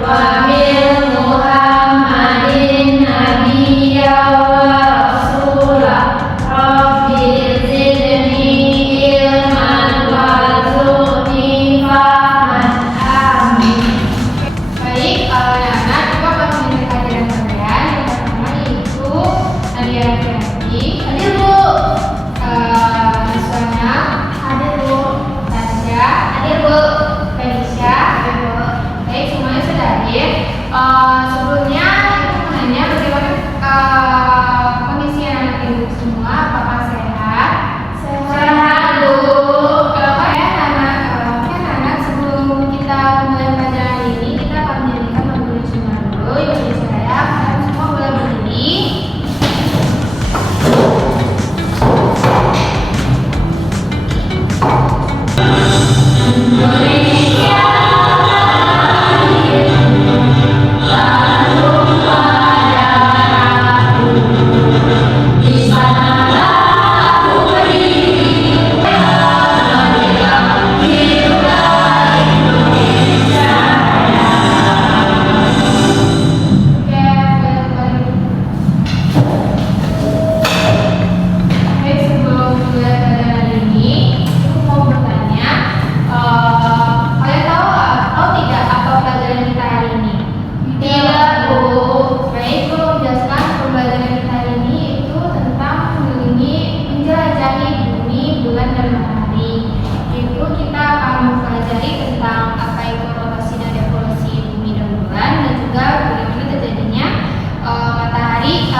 wa min Muhammadin nabiyya wa rasula rabbi zidni ilman warzuqni fahman. Amin. Baik, anak-anak, coba kalau mendengar kajian kalian yang pertama yaitu Nadia Fianti. Hadir Bu. Misalnya hadir Bu. Tasya hadir Bu. Felicia hadir Bu. Baik, semuanya sudah hadir. Sebelumnya ibu menanya bagaimana kondisi anak ibu semua, apakah sehat? Sehat Bu. Anak-anak, sebelum kita mulai pelajaran ini kita akan menjadikan memberi sunnah dulu. Ibu saya kalian semua boleh berdiri.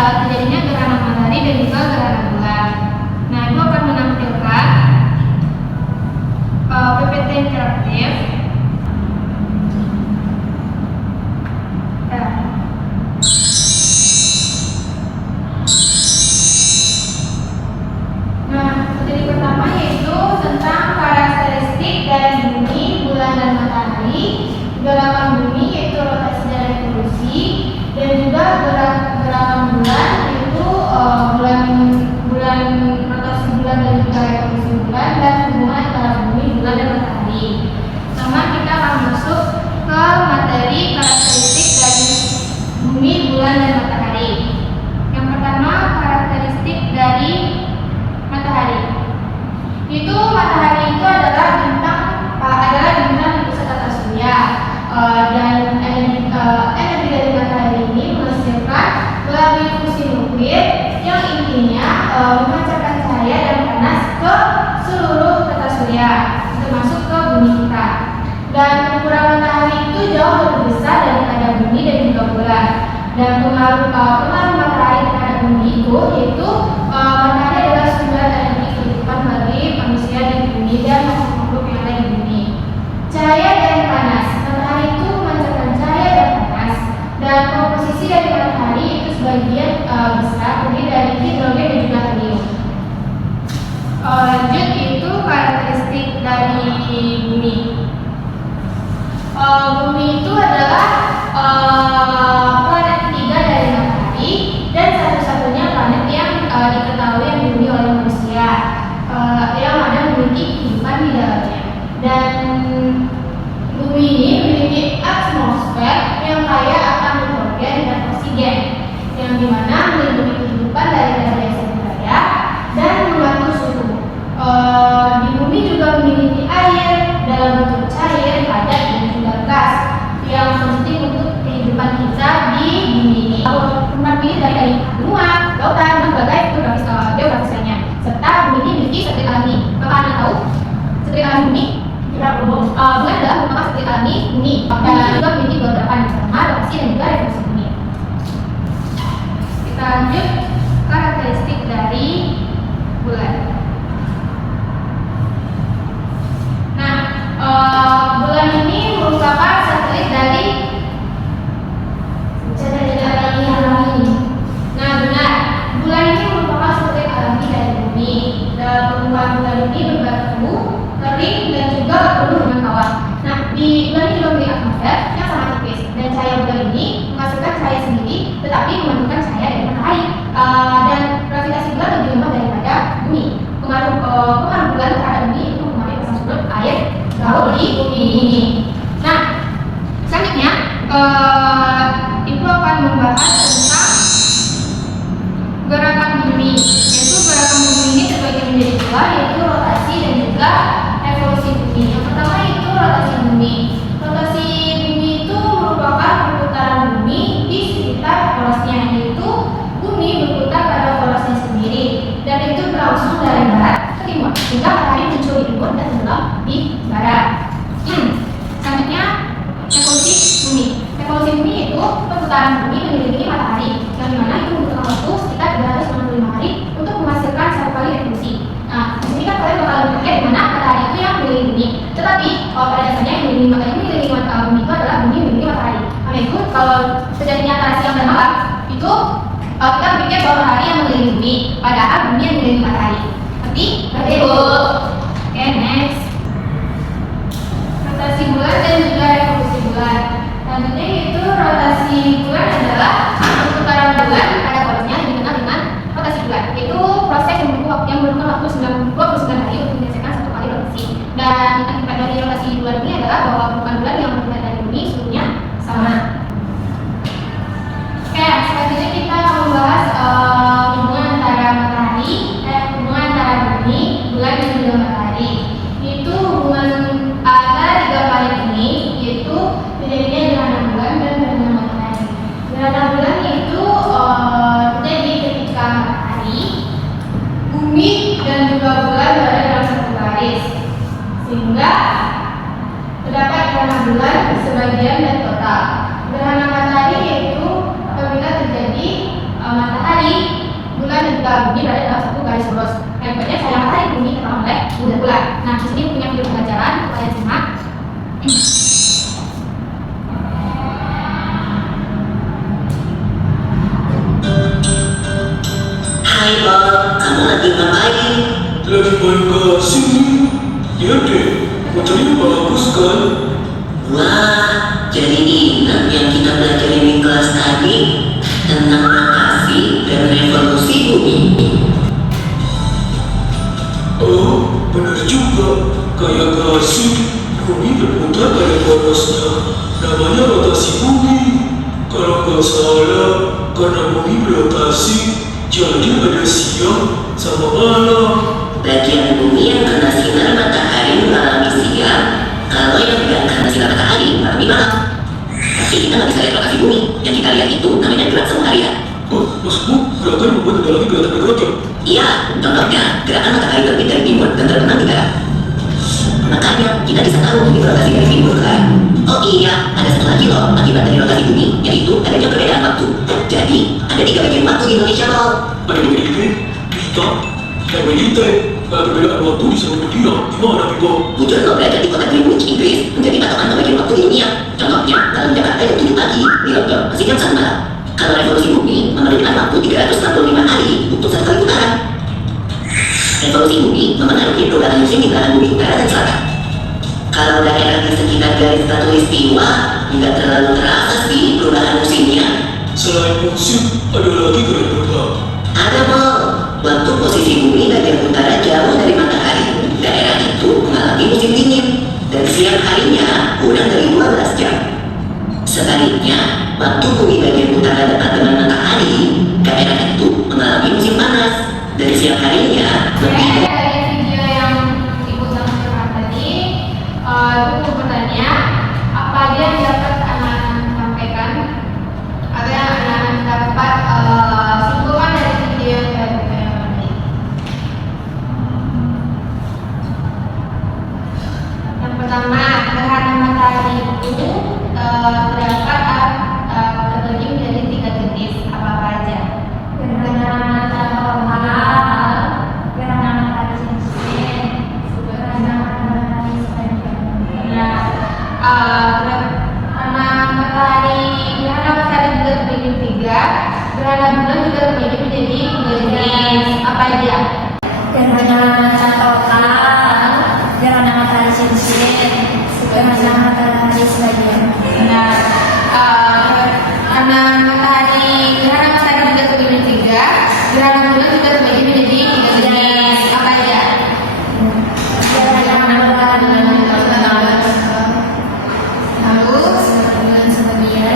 Terjadinya gerhana matahari dan juga gerhana bulan. Nah, ibu akan menampilkan PPT interaktif. Nah, materi pertama yaitu tentang karakteristik dari bumi, bulan, dan matahari, gerakan bumi yaitu rotasi dan revolusi, dan juga gerakan bulan yaitu bulan rotasi bulan dan juga revolusi bulan, dan hubungan antara bumi, bulan, dan matahari. Pertama kita akan masuk ke materi karakteristik dari bumi, bulan, dan matahari. Yang pertama karakteristik dari matahari. Matahari itu adalah bintang di pusat tata surya, dan energi dari matahari ini menghasilkan melalui fungsi nuklir yang intinya memancarkan cahaya dan panas ke seluruh tata surya, termasuk ke bumi kita. Dan ukuran matahari itu jauh lebih besar daripada bumi dan juga bulan. Dan pengaruh matahari terhadap bumi itu yaitu matahari adalah sumber energi kehidupan bagi manusia di bumi dan makhluk yang ada di bumi. Cahaya dan panas. Matahari itu memancarkan cahaya dan panas, dan komposisi dari matahari itu sebagian besar terdiri dari hidrogen dan juga helium. Lanjut itu karakteristik dari bumi. Bumi itu adalah planet ketiga dari matahari dan satu-satunya planet yang diketahui yang dihuni oleh manusia, yang ada memiliki kehidupan di dalamnya. Dan bumi ini memiliki atmosfer yang kaya akan nitrogen dan oksigen, yang dimana melindungi kehidupan dari radiasi bahaya dan membantu suhu. Di bumi juga memiliki air dalam bentuk cair, padat, dan juga gas yang penting untuk kehidupan kita di bumi ini. Tempat ini dari benua, lautan, dan berbagai geografisnya, serta bumi ini memiliki satelit alami. Maka Anda tahu satelit alami bumi? Bukan adalah merupakan satelit alami bumi, dan juga memiliki beberapa nama, lokasi, dan juga revolusi bumi. Kita lanjut karakteristik dari bulan. Nah, bulan ini merupakan satelit dari alami. Nah, benar, bulan ini merupakan satelit alami dari bumi. Dalam permukaan bulan ini berbatu, kering, dan juga penuh dengan kawah. Nah, di bulan ini juga memiliki atmosfer yang sangat tipis, dan cahaya bulan ini menghasilkan cahaya sendiri, tetapi memantulkan cahaya dari matahari. Dan gravitasi bulan lebih lemah daripada bumi. Pengaruh bulan terhadap bumi itu mempengaruhi pasang surut air laut di bumi ini. Nah, itu akan membahas tentang gerakan bumi. Yaitu gerakan bumi ini terbagi menjadi dua, yaitu rotasi dan juga evolusi bumi. Yang pertama itu rotasi bumi. Rotasi bumi itu merupakan perputaran bumi di sekitar porosnya, yaitu bumi berputar pada porosnya sendiri, dan itu berlangsung dari barat ke timur hingga matahari muncul di timur dan tenggelam di barat. Selanjutnya evolusi bumi. Evolusi bumi itu perputaran bumi mengelilingi matahari, yang dimana itu membutuhkan waktu sekitar 365 hari untuk menghasilkan satu kali evolusi. Nah, di sini kan kalian bakal berpikir di mana matahari itu yang mengelilingi bumi. Tetapi kalau pada dasarnya yang mengelilingi bumi itu adalah bumi mengelilingi matahari. Karena itu kalau terjadinya antara siang dan malam itu kita berpikir bahwa matahari yang mengelilingi bumi, padahal bumi yang mengelilingi matahari. Ngerti? Ngerti Bu? Oke, next. Rotasi bulan dan juga revolusi bulan. Selanjutnya yaitu rotasi bulan adalah perputaran bulan pada porosnya dikenal dengan rotasi bulan. Itu proses yang membutuhkan waktu 29 hari untuk menyelesaikan satu kali rotasi. Dan akibat dari rotasi bulan ini adalah bahwa permukaan bulan yang berada di bumi seluruhnya sama. Oke, selanjutnya kita akan membahas hubungan antara bumi, bulan dan juga matahari. Itu hubungan antara tiga planet ini, yaitu terjadinya gerhana bulan dan gerhana matahari. Gerhana bulan itu terjadi ketika matahari, bumi dan juga bulan berada dalam satu garis, sehingga terdapat gerhana bulan sebagian dan total. Gerhana matahari yaitu apabila terjadi matahari, bulan dan juga bumi berada dalam satu garis lurus. Akibatnya saya matahari bumi terkena oleh bulan. Nah, di sini punya video pelajaran, kalian simak. Hai Bob, kamu lagi ngapain? Lagi main ke sini. Ya deh, motornya bagus kan? Wah, jadi ingat yang kita pelajarin di kelas tadi tentang rotasi dan revolusi bumi. Oh, benar juga. Kayak gasing, bumi berputar pada porosnya. Namanya rotasi bumi. Kalau nggak salah, karena bumi berotasi, jadi ada siang sama malam. Bagian bumi yang kena sinar matahari mengalami siang, kalau yang tidak kena sinar matahari mengalami malam. Tapi kita nggak bisa lihat rotasi bumi. Yang kita lihat itu namanya gerak semu harian. Oh, maksudmu gerakan membuat ada lagi gerakan bergerak? Iya, contohnya gerakan matahari terbit dari timur dan terbenam di barat. Makanya kita bisa tahu ini rotasi dari timur ke barat. Oh iya, ada satu lagi loh akibat dari rotasi bumi, yaitu adanya perbedaan waktu. Jadi ada 3 bagian waktu di Indonesia loh. Ada begini, kita, dan begini, perbedaan waktu di seluruh dunia. Gimana, Biko? Bujur lo belajar di kota Greenwich, Inggris, menjadi patokan pembagian waktu di dunia. Contohnya, kalau di Jakarta jam 7 pagi, di London masih jam 1 malam. Kalau revolusi bumi memerlukan waktu 365 hari untuk satu kali putaran. Revolusi bumi memengaruhi perubahan musim di belahan bumi utara dan selatan. Kalau daerah di sekitar garis khatulistiwa nggak terlalu terasa sih perubahan musimnya. Selain musim, ada lagi gerak bergerak. Ada Bob, waktu posisi bumi bagian utara jauh dari matahari, daerah itu mengalami musim dingin dan siang harinya kurang dari 12 jam. Sebaliknya, waktu bumi bagian utara dekat dengan matahari, daerah itu mengalami musim panas dan siang harinya lebih. Dari video yang Ibu sampaikan tadi, itu bertanya apa aja yang dapat anak-anak sampaikan atau yang anak-anak dapat simpulkan dari video yang saya sampaikan tadi. Yang pertama, gerhana matahari itu terdapat terbagi menjadi 3 jenis. Apa aja? Gerhana matahari, gerhana matahari cincin, gerhana matahari sepanjang. Nah, gerhana matahari juga terbagi 3. Gerhana bulan juga terbagi menjadi 3 jenis. Apa aja? Gerhana total, gerhana matahari cincin, gerhana matahari sebagian. Nah, gerhana matahari juga terbagi menjadi 3. Gerhana bulan juga terbagi menjadi 3 jenis. Apa aja? Gerhana matahari Lalu bulan sebagian,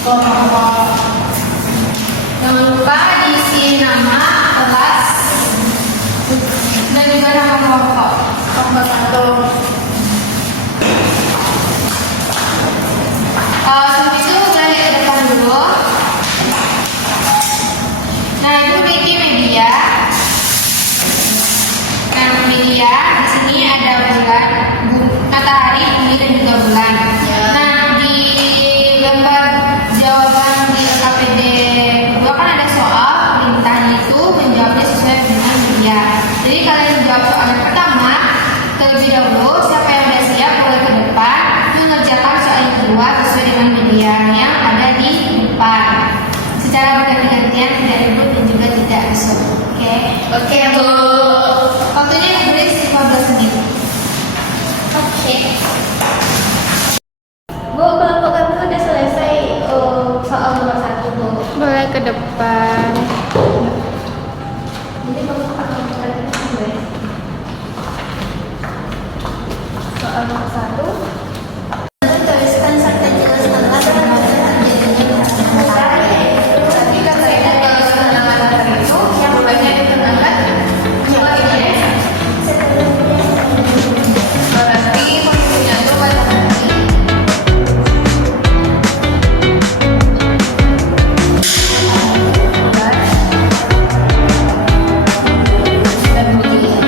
kelompok. Jangan lupa diisi nama, kelas, dan juga nama kelompok. Kelompok 1. Sebelum itu balik ke depan dulu. Nah, itu bikin media. Nah, media di sini ada bulan, matahari, bumi dan juga bulan. Nah, di gambar jawaban di LKPD kedua kan ada soal perintahnya itu menjawabnya sesuai dengan media. Jadi kalian jawab soal yang pertama terlebih dahulu. Siapa yang sudah siap boleh ke depan mengerjakan soal yang kedua sesuai dengan media yang ada di depan. Secara berganti-gantian, tidak ribut dan juga tidak rusuh. Oke, Bu. Waktunya ditulis 15 menit. Oke. Bu, kelompok kamu udah selesai soal nomor 1, Bu. Boleh ke depan. Jadi kamu akan memperhatikan gue. Soal nomor 1. Tuliskan serta jelaskan latar belakang terjadinya matahari. Tapi katanya kalau nama matahari itu yang banyak ditenangkan cuma ini ya. Berarti pemimpinnya itu matahari. Dan bumi.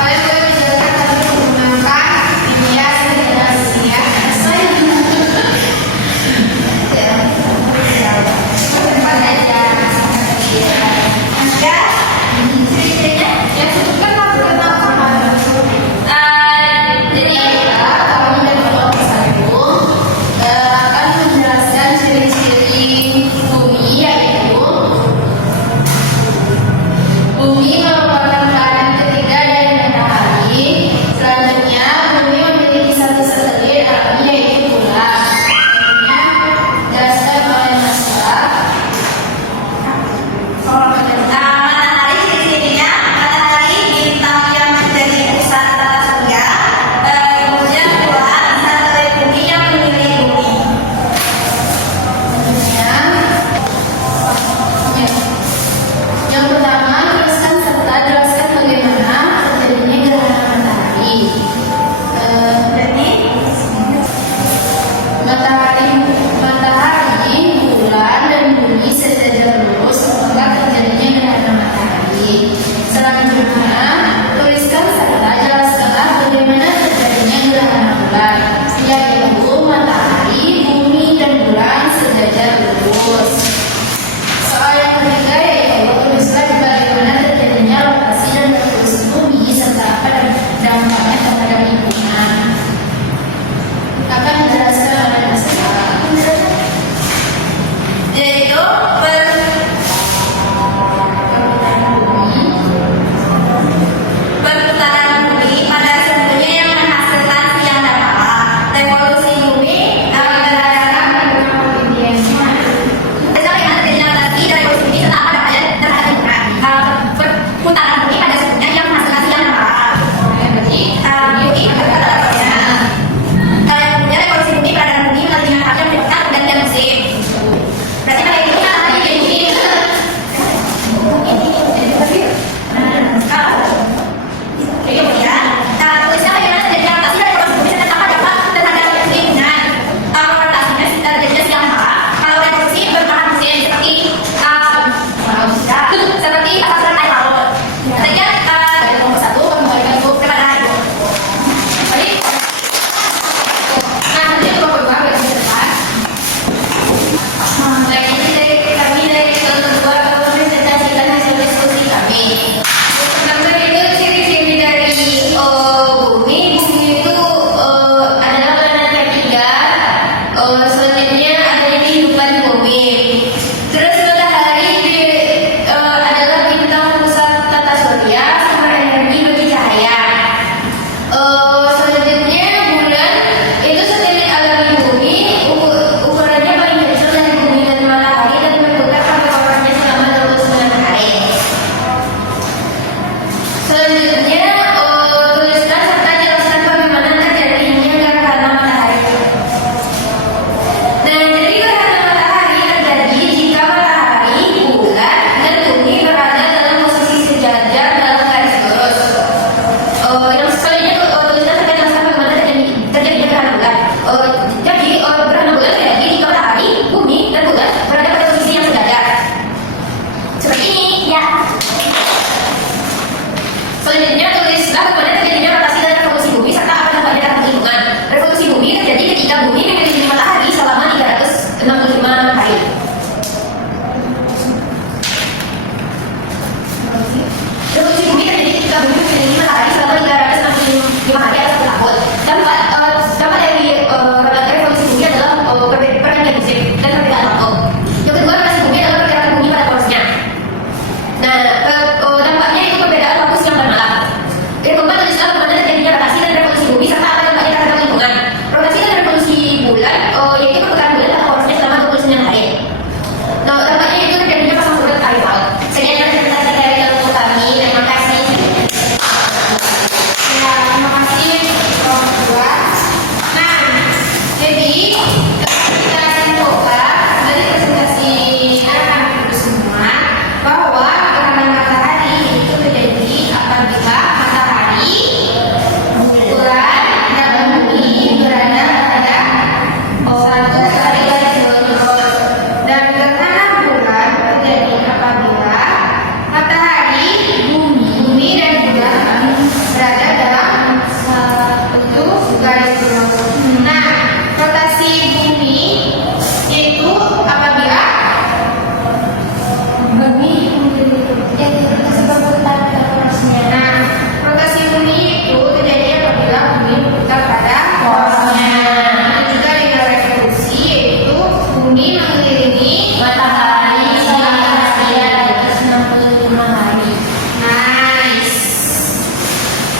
Kalian boleh menjelaskan tentang menggunakan media sejarah ya. Saya cepat aja. Ada ceritanya? Ya sebutkan tentang apa? Jadi kami dari kelompok satu akan menjelaskan ciri-ciri bumi, yaitu bumi merupakan planet ketiga dari matahari.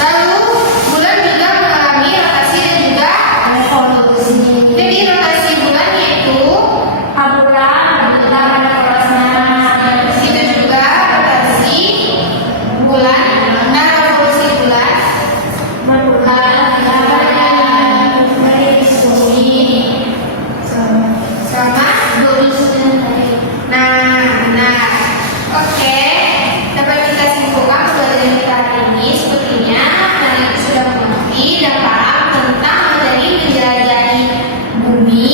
Lalu bulan juga mengalami rotasi dan juga Revolusi. jadi rotasi bulan yaitu Bulan berputar pada porosnya. itu juga rotasi bulan. Nah, revolusi bulan Berputar pada bumi. sama nah, benar. Oke, dapat kita simpulkan pelajaran kita hari ini sepertinya kalian sudah mengerti dan paham tentang materi menjelajahi bumi,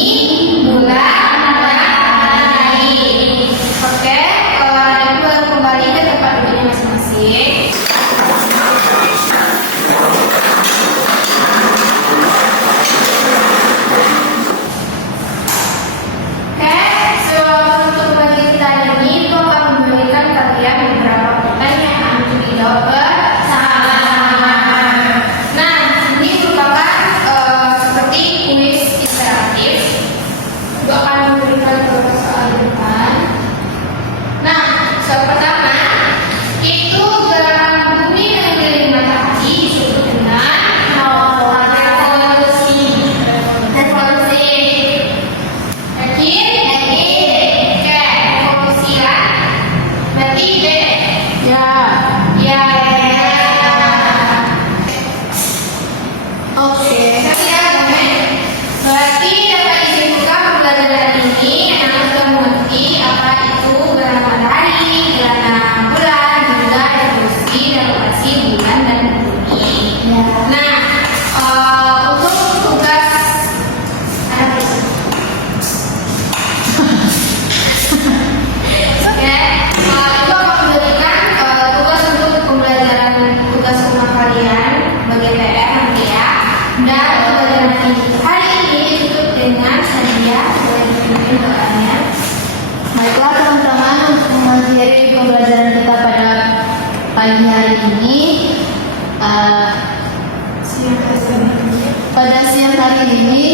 bulan, dan matahari. Oke, kalian boleh kembali ke tempat duduknya masing-masing. Oke, untuk pelajaran kita hari ini itu akan memberikan kalian beberapa pertanyaan untuk dijawab bersama. Nah, ini merupakan seperti kuis interaktif. Itu akan memberikan beberapa soal di depan. Nah, soal pertama itu gerakan bumi yang mengelilingi matahari disebut dengan revolusi. Revolusi. Yakin? Oke, revolusi kan? Berarti B. Ya. Oke, berarti dapat disimpulkan pembelajaran hari ini anak sudah mengerti apa itu gerhana matahari, gerhana bulan, juga revolusi dan rotasi bulan dan bumi. Nah, untuk tugas anak itu. Oke, itu akan memberikan tugas untuk pembelajaran tugas rumah kalian sebagai PR nanti ya. Dan pembelajaran hari ini ditutup dengan hadiah boleh dipimpin doanya. Baiklah teman-teman, untuk mengakhiri pembelajaran kita pada pagi hari ini, pada siang hari ini